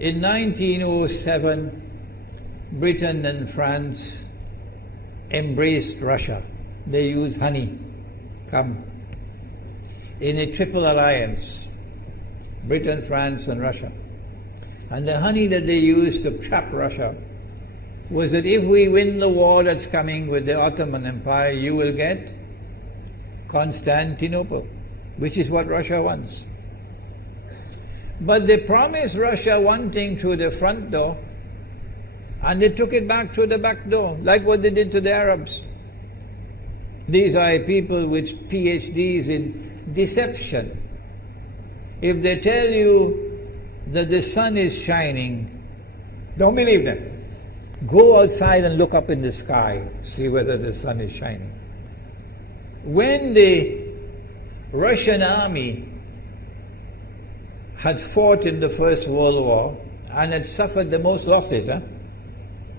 In 1907, Britain and France embraced Russia. They used honey, in a triple alliance, Britain, France and Russia. And the honey that they used to trap Russia was that if we win the war that's coming with the Ottoman Empire, you will get Constantinople, which is what Russia wants. But they promised Russia one thing through the front door, and they took it back through the back door, like what they did to the Arabs. These are people with PhDs in deception. If they tell you that the sun is shining, don't believe them. Go outside and look up in the sky, see whether the sun is shining. When the Russian army had fought in the First World War and had suffered the most losses,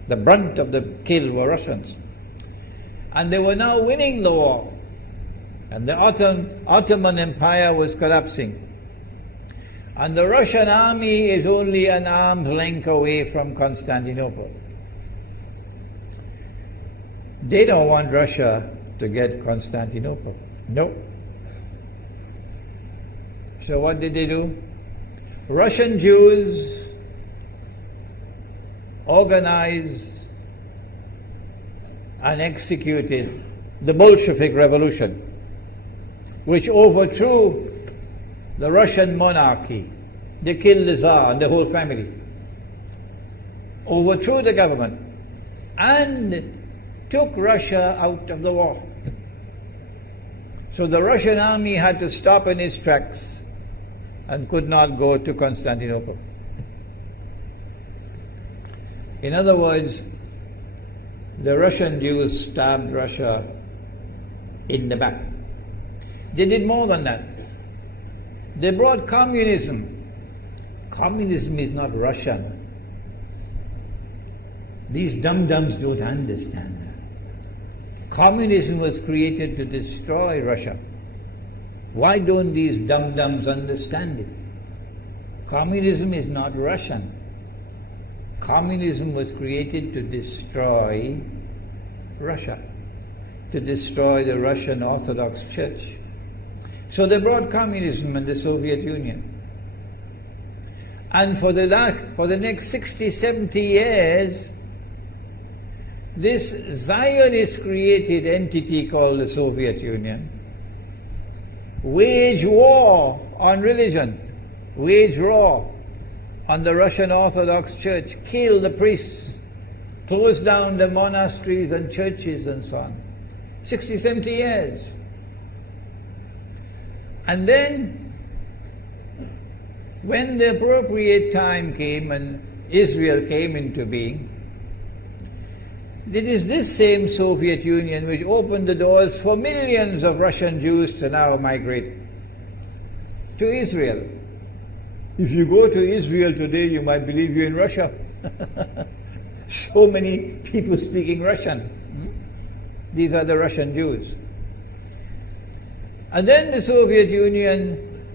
the brunt of the kill were Russians. And they were now winning the war. And the Ottoman Empire was collapsing. And the Russian army is only an arm's length away from Constantinople. They don't want Russia to get Constantinople. No. So what did they do? Russian Jews organized and executed the Bolshevik Revolution, which overthrew the Russian monarchy. They killed the Tsar and the whole family, overthrew the government, and took Russia out of the war. So the Russian army had to stop in its tracks and could not go to Constantinople. In other words, the Russian Jews stabbed Russia in the back. They did more than that. They brought communism. Communism is not Russian. These dum-dums don't understand that. Communism was created to destroy Russia. Why don't these dum-dums understand it? Communism is not Russian. Communism was created to destroy Russia, to destroy the Russian Orthodox Church. So they brought communism in the Soviet Union. And for the next 60, 70 years, this Zionist-created entity called the Soviet Union waged war on religion, waged war on the Russian Orthodox Church, killed the priests, closed down the monasteries and churches and so on. 60, 70 years. And then, when the appropriate time came and Israel came into being, it is this same Soviet Union which opened the doors for millions of Russian Jews to now migrate to Israel. If you go to Israel today, you might believe you're in Russia. So many people speaking Russian. These are the Russian Jews. And then the Soviet Union,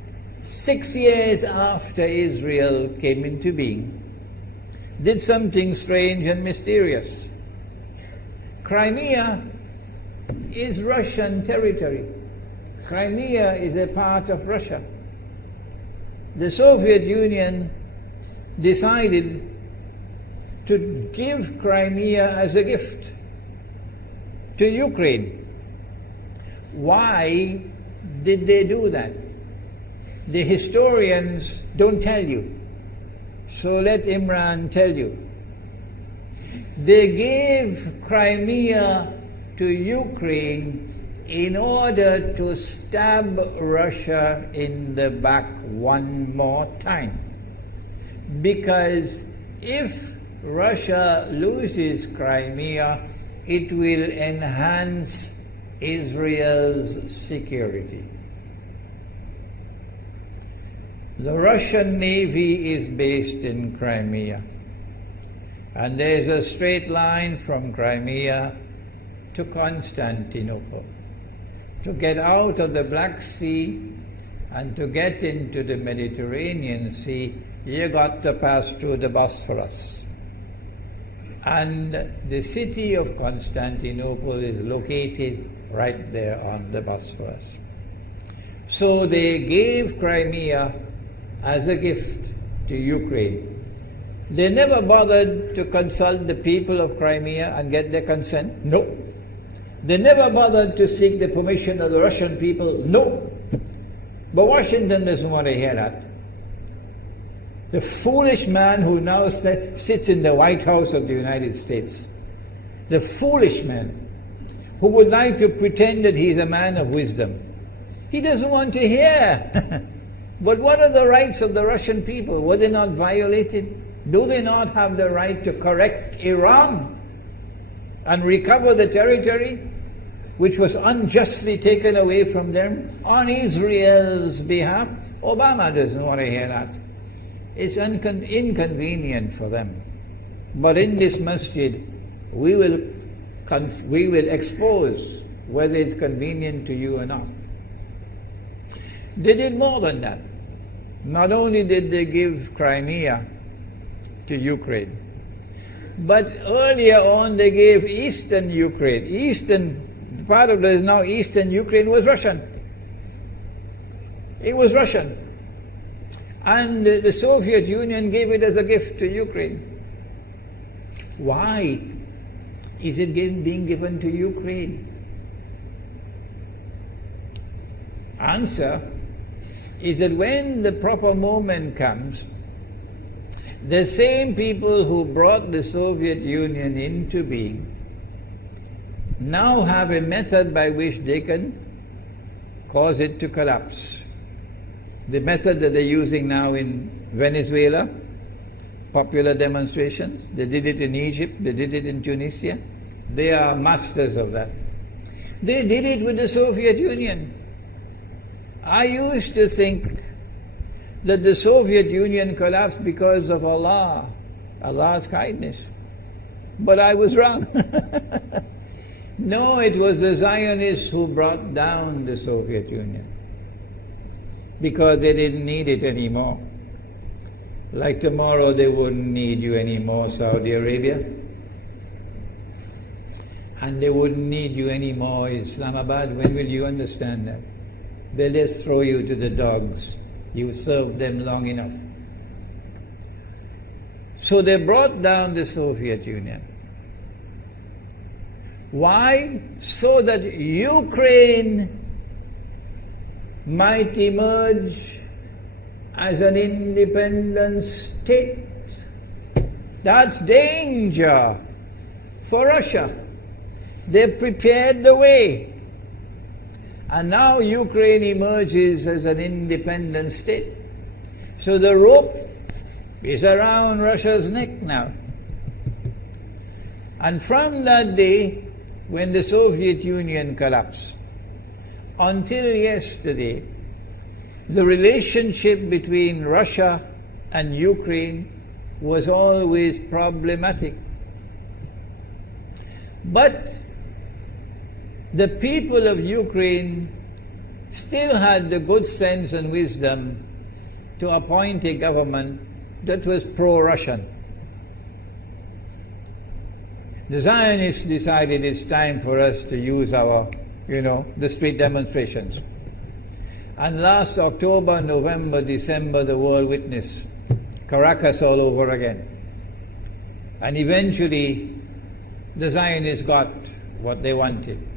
6 years after Israel came into being, did something strange and mysterious. Crimea is Russian territory. Crimea is a part of Russia. The Soviet Union decided to give Crimea as a gift to Ukraine. Why did they do that? The historians don't tell you. So let Imran tell you. They gave Crimea to Ukraine in order to stab Russia in the back one more time. Because if Russia loses Crimea, it will enhance Israel's security. The Russian Navy is based in Crimea, and there's a straight line from Crimea to Constantinople. To get out of the Black Sea and to get into the Mediterranean Sea, you got to pass through the Bosphorus. And the city of Constantinople is located right there on the Bosphorus. So they gave Crimea as a gift to Ukraine. They never bothered to consult the people of Crimea and get their consent. No. They never bothered to seek the permission of the Russian people. No. But Washington doesn't want to hear that. The foolish man who now sits in the White House of the United States, the foolish man who would like to pretend that he's a man of wisdom, he doesn't want to hear. But what are the rights of the Russian people? Were they not violated? Do they not have the right to correct Iran and recover the territory which was unjustly taken away from them on Israel's behalf? Obama doesn't want to hear that. It's inconvenient for them. But in this masjid, we will expose whether it's convenient to you or not. They did more than that. Not only did they give Crimea to Ukraine, but earlier on they gave eastern Ukraine. Eastern, part of the now eastern Ukraine was Russian. It was Russian. And the Soviet Union gave it as a gift to Ukraine. Why is it being given to Ukraine? Answer is that when the proper moment comes, the same people who brought the Soviet Union into being now have a method by which they can cause it to collapse. The method that they're using now in Venezuela, popular demonstrations, they did it in Egypt, they did it in Tunisia. They are masters of that. They did it with the Soviet Union. I used to think that the Soviet Union collapsed because of Allah's kindness. But I was wrong. No, it was the Zionists who brought down the Soviet Union because they didn't need it anymore. Like tomorrow they wouldn't need you anymore, Saudi Arabia. And they wouldn't need you anymore, Islamabad. When will you understand that? They'll just throw you to the dogs. You served them long enough. So they brought down the Soviet Union. Why? So that Ukraine might emerge as an independent state. That's danger for Russia. They prepared the way. And now Ukraine emerges as an independent state. So the rope is around Russia's neck now. And from that day, when the Soviet Union collapsed, until yesterday, the relationship between Russia and Ukraine was always problematic. But the people of Ukraine still had the good sense and wisdom to appoint a government that was pro-Russian. The Zionists decided it's time for us to use our, the street demonstrations. And last October, November, December, the world witnessed Caracas all over again. And eventually, the Zionists got what they wanted.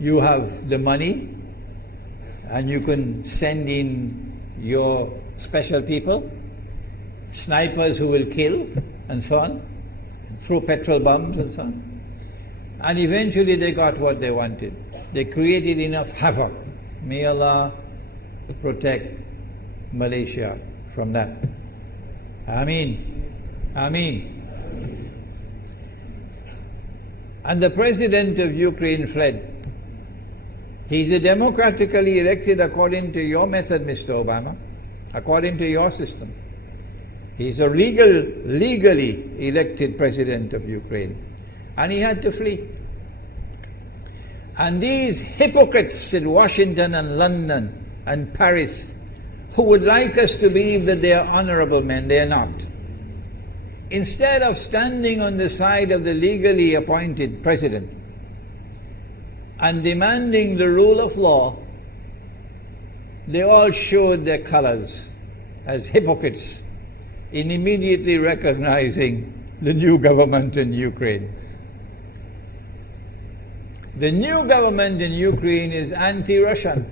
You have the money, and you can send in your special people, snipers who will kill, and so on, throw petrol bombs and so on. And eventually they got what they wanted. They created enough havoc. May Allah protect Malaysia from that. Ameen. Ameen. And the president of Ukraine fled. He's a democratically elected according to your method, Mr. Obama, according to your system. He's a legally elected president of Ukraine. And he had to flee. And these hypocrites in Washington and London and Paris who would like us to believe that they are honorable men. They are not. Instead of standing on the side of the legally appointed president and demanding the rule of law, they all showed their colors as hypocrites in immediately recognizing the new government in Ukraine. The new government in Ukraine is anti-Russian.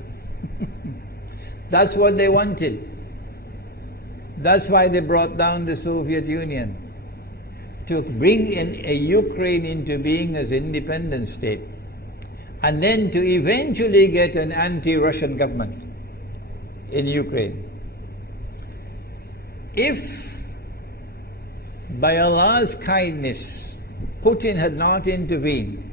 That's what they wanted. That's why they brought down the Soviet Union, to bring in a Ukraine into being as an independent state, and then to eventually get an anti-Russian government in Ukraine. If by Allah's kindness Putin had not intervened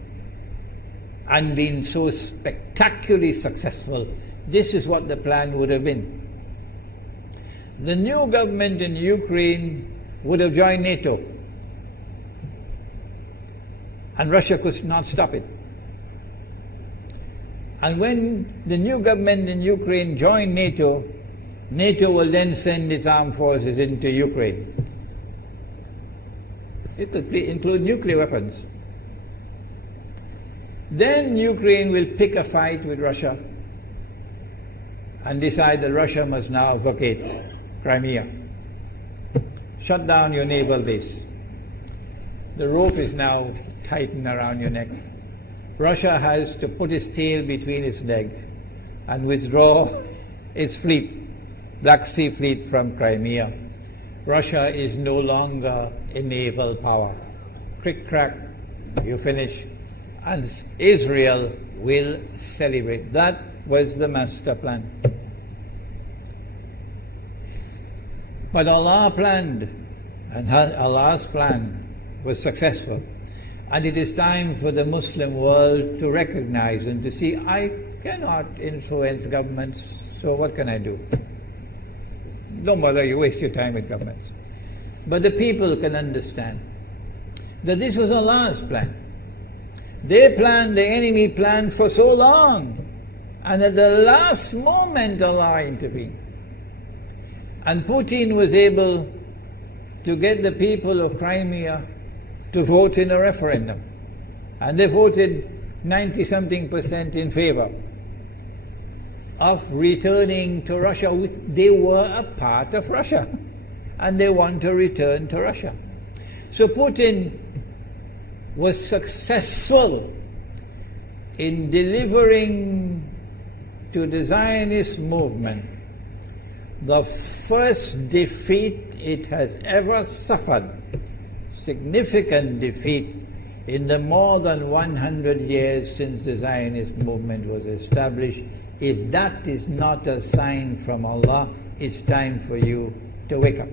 and been so spectacularly successful, this is what the plan would have been. The new government in Ukraine would have joined NATO, and Russia could not stop it. And when the new government in Ukraine joined NATO, NATO will then send its armed forces into Ukraine. It could include nuclear weapons. Then Ukraine will pick a fight with Russia and decide that Russia must now vacate Crimea. Shut down your naval base. The rope is now tightened around your neck. Russia has to put its tail between its legs and withdraw its fleet, Black Sea Fleet, from Crimea. Russia is no longer a naval power. Crick crack, you finish. And Israel will celebrate. That was the master plan. But Allah planned, and Allah's plan was successful. And it is time for the Muslim world to recognize and to see, I cannot influence governments, so what can I do? Don't bother, you waste your time with governments. But the people can understand that this was Allah's plan. They planned, the enemy planned for so long, and at the last moment Allah intervened. And Putin was able to get the people of Crimea to vote in a referendum. And they voted 90-something% in favor of returning to Russia. They were a part of Russia, and they want to return to Russia. So Putin was successful in delivering to the Zionist movement the first defeat it has ever suffered, significant defeat, in the more than 100 years since the Zionist movement was established. If that is not a sign from Allah, it's time for you to wake up.